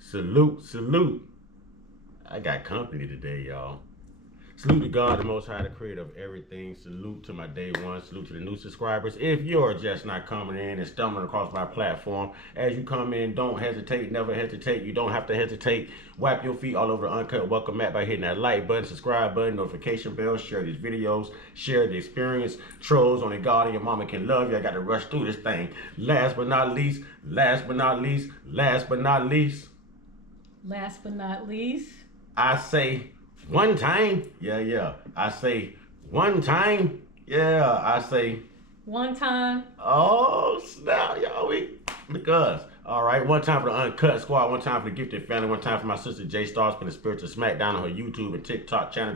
Salute, salute. I got company today, y'all. Salute to God, the Most High, the creator of everything. Salute to my day one. Salute to the new subscribers. If you're just not coming in and stumbling across my platform, as you come in, don't hesitate. Never hesitate. You don't have to hesitate. Wipe your feet all over the Uncut welcome mat by hitting that like button, subscribe button, notification bell. Share these videos. Share the experience. Trolls, only God and your mama can love you. I got to rush through this thing. Last but not least, last but not least, last but not least. Last but not least, I say one time, yeah. I say one time, yeah. I say, one time. oh snap, y'all, we look at us. All right, one time for the Uncut Squad, one time for the Gifted Family, one time for my sister J Stars for the Spiritual Smackdown on her YouTube and TikTok channel.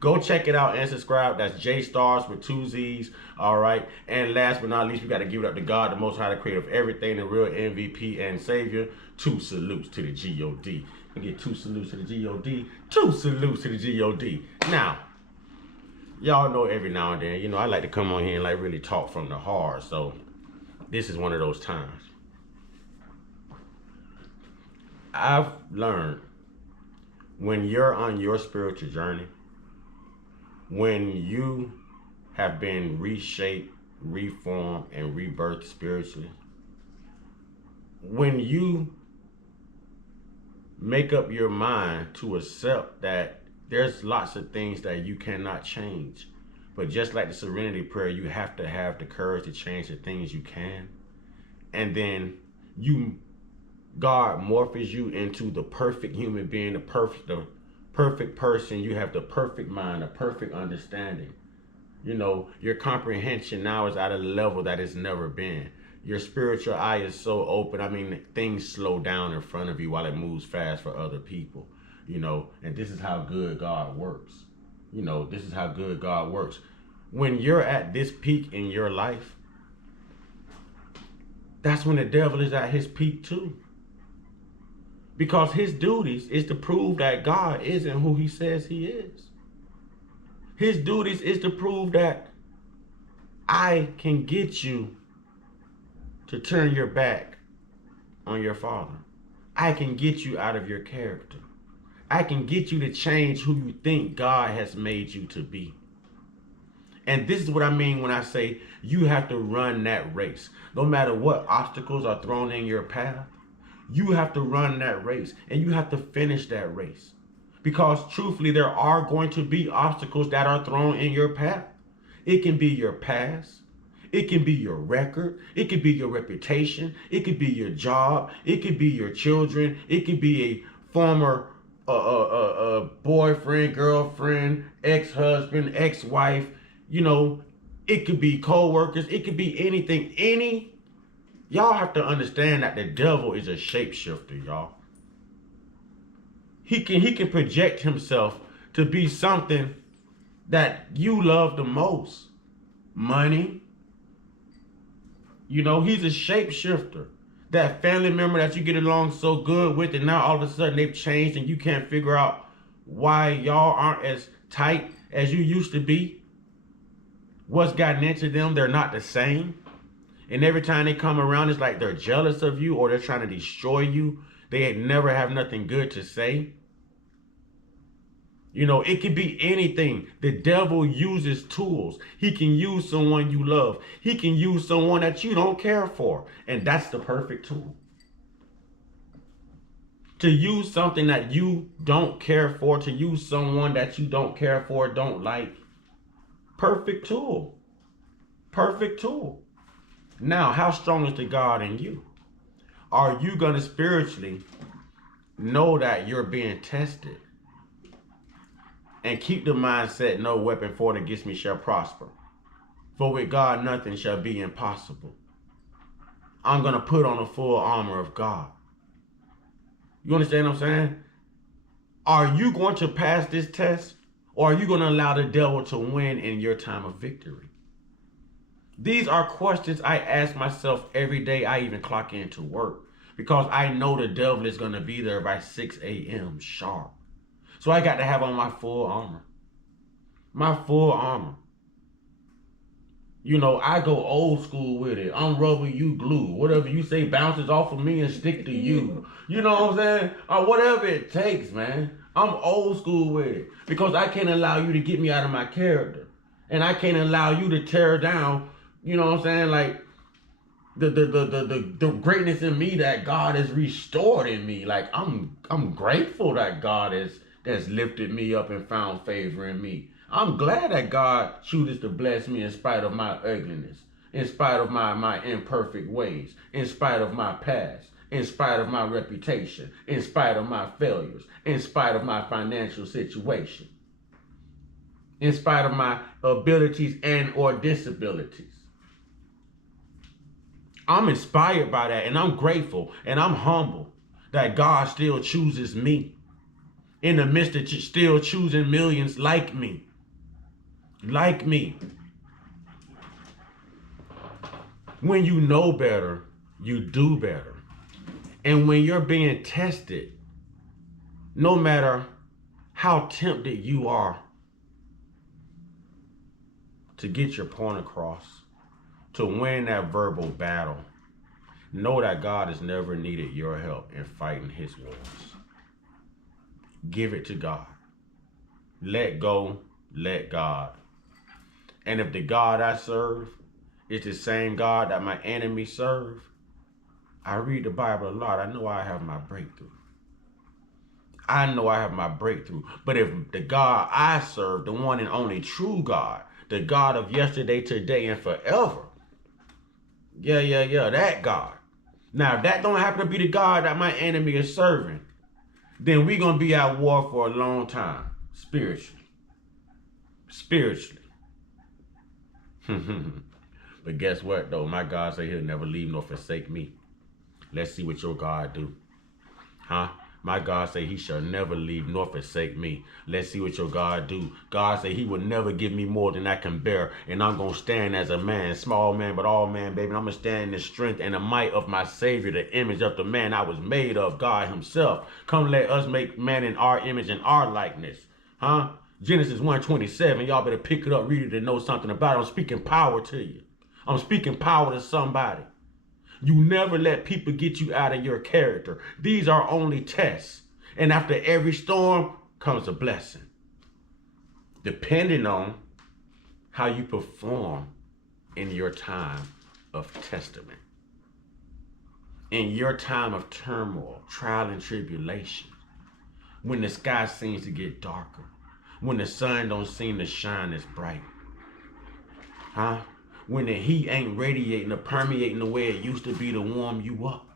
Go check it out and subscribe. That's J Stars with two Z's. All right. And last but not least, we got to give it up to God, the Most High, the creator of everything, the real MVP and Savior. Two salutes to the G.O.D. We get two salutes to the G.O.D. Two salutes to the G.O.D. Now, y'all know every now and then, I like to come on here and like really talk from the heart. So this is one of those times. I've learned when you're on your spiritual journey, when you have been reshaped, reformed, and rebirthed spiritually, when you make up your mind to accept that there's lots of things that you cannot change, but just like the serenity prayer, you have to have the courage to change the things you can, and then God morphs you into the perfect human being, the perfect person. You have the perfect mind, a perfect understanding. Your comprehension now is at a level that it's never been. Your spiritual eye is so open. I mean, things slow down in front of you while it moves fast for other people. And this is how good God works. This is how good God works. When you're at this peak in your life, that's when the devil is at his peak too. Because his duties is to prove that God isn't who he says he is. His duties is to prove that I can get you to turn your back on your father. I can get you out of your character. I can get you to change who you think God has made you to be. And this is what I mean when I say you have to run that race. No matter what obstacles are thrown in your path, you have to run that race and you have to finish that race. Because truthfully, there are going to be obstacles that are thrown in your path. It can be your past. It can be your record. It could be your reputation. It could be your job. It could be your children. It could be a former boyfriend, girlfriend, ex-husband, ex-wife. It could be co-workers. It could be anything. Y'all have to understand that the devil is a shapeshifter, y'all. He can project himself to be something that you love the most. Money. He's a shapeshifter. That family member that you get along so good with, and now all of a sudden they've changed and you can't figure out why y'all aren't as tight as you used to be. What's gotten into them? They're not the same. And every time they come around, it's like they're jealous of you or they're trying to destroy you. They never have nothing good to say. It could be anything. The devil uses tools. He can use someone you love. He can use someone that you don't care for. And that's the perfect tool. To use something that you don't care for, to use someone that you don't care for, don't like. Perfect tool. Perfect tool. Now, how strong is the God in you? Are you going to spiritually know that you're being tested? And keep the mindset, no weapon formed against me shall prosper. For with God, nothing shall be impossible. I'm going to put on the full armor of God. You understand what I'm saying? Are you going to pass this test? Or are you going to allow the devil to win in your time of victory? These are questions I ask myself every day I even clock into work. Because I know the devil is going to be there by 6 a.m. sharp. So I got to have on my full armor. My full armor. You know, I go old school with it. I'm rubber, you glue. Whatever you say bounces off of me and stick to you. You know what I'm saying? Or whatever it takes, man. I'm old school with it. Because I can't allow you to get me out of my character. And I can't allow you to tear down, you know what I'm saying? Like the greatness in me that God has restored in me. Like I'm grateful that God has lifted me up and found favor in me. I'm glad that God chooses to bless me in spite of my ugliness, in spite of my imperfect ways, in spite of my past, in spite of my reputation, in spite of my failures, in spite of my financial situation, in spite of my abilities and or disabilities. I'm inspired by that, and I'm grateful and I'm humble that God still chooses me in the midst of still choosing millions like me. Like me. When you know better, you do better. And when you're being tested, no matter how tempted you are to get your point across, to win that verbal battle, know that God has never needed your help in fighting his wars. Give it to God. Let go, let God. And if the God I serve is the same God that my enemies serve, I read the Bible a lot. I know I have my breakthrough. I know I have my breakthrough. But if the God I serve, the one and only true God, the God of yesterday, today, and forever, that God. Now, if that don't happen to be the God that my enemy is serving, then we're going to be at war for a long time, spiritually. Spiritually. But guess what, though? My God say he'll never leave nor forsake me. Let's see what your God do. Huh? My God say he shall never leave nor forsake me. Let's see what your God do. God say he will never give me more than I can bear. And I'm going to stand as a man, small man, but all man, baby. And I'm going to stand in the strength and the might of my Savior, the image of the man I was made of, God himself. Come let us make man in our image and our likeness. Huh? Genesis 1:27. Y'all better pick it up, read it, and know something about it. I'm speaking power to you. I'm speaking power to somebody. You never let people get you out of your character. These are only tests. And after every storm comes a blessing. Depending on how you perform in your time of testament. In your time of turmoil, trial, and tribulation. When the sky seems to get darker. When the sun don't seem to shine as bright. Huh? When the heat ain't radiating or permeating the way it used to be to warm you up.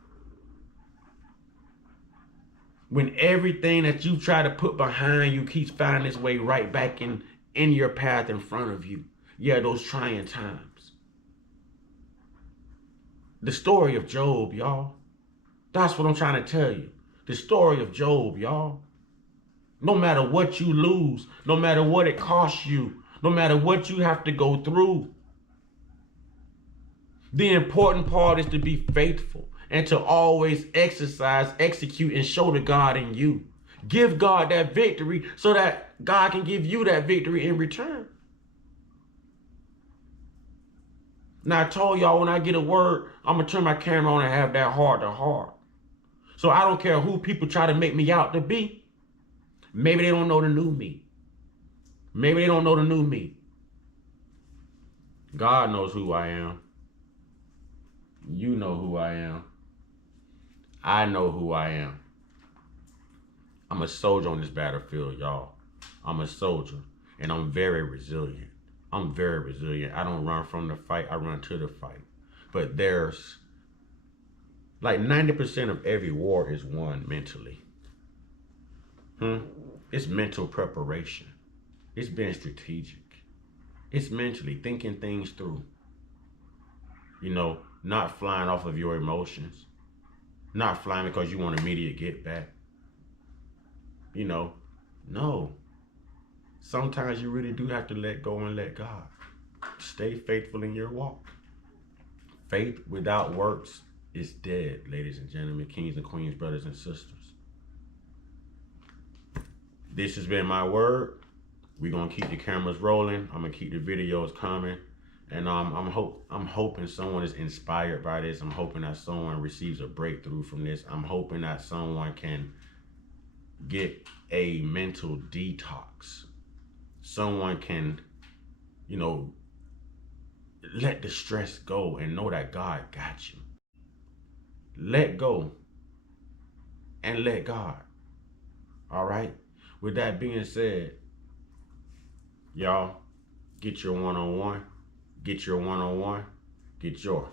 When everything that you try to put behind you keeps finding its way right back in your path in front of you. Yeah, those trying times. The story of Job, y'all. That's what I'm trying to tell you. The story of Job, y'all. No matter what you lose, no matter what it costs you, no matter what you have to go through, the important part is to be faithful and to always exercise, execute, and show the God in you. Give God that victory so that God can give you that victory in return. Now, I told y'all when I get a word, I'm going to turn my camera on and have that heart to heart. So I don't care who people try to make me out to be. Maybe they don't know the new me. Maybe they don't know the new me. God knows who I am. You know who I am. I know who I am. I'm a soldier on this battlefield, y'all. I'm a soldier, and I'm very resilient. I'm very resilient. I don't run from the fight. I run to the fight. But there's like 90% of every war is won mentally. It's mental preparation. It's being strategic. It's mentally thinking things through. You know, not flying off of your emotions. Not flying because you want immediate get back. You know, no. Sometimes you really do have to let go and let God. Stay faithful in your walk. Faith without works is dead, ladies and gentlemen, kings and queens, brothers and sisters. This has been my word. We're going to keep the cameras rolling. I'm going to keep the videos coming. And I'm hoping someone is inspired by this. I'm hoping that someone receives a breakthrough from this. I'm hoping that someone can get a mental detox. Someone can, you know, let the stress go and know that God got you. Let go and let God. All right? With that being said, y'all, get your one on one. Get your one on one. Get your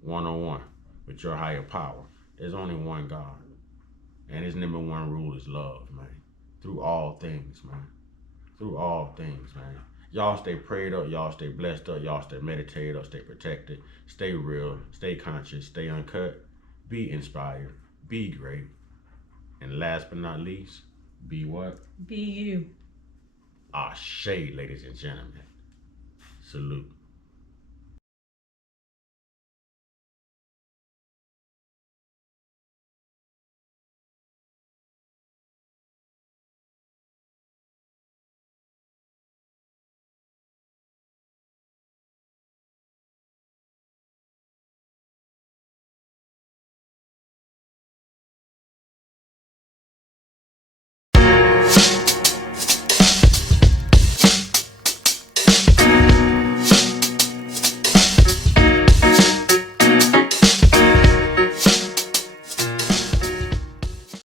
one on one with your higher power. There's only one God. And his number one rule is love, man. Through all things, man. Through all things, man. Y'all stay prayed up. Y'all stay blessed up. Y'all stay meditated up. Stay protected. Stay real. Stay conscious. Stay uncut. Be inspired. Be great. And last but not least, be what? Be you. Ashe, ladies and gentlemen. Salute.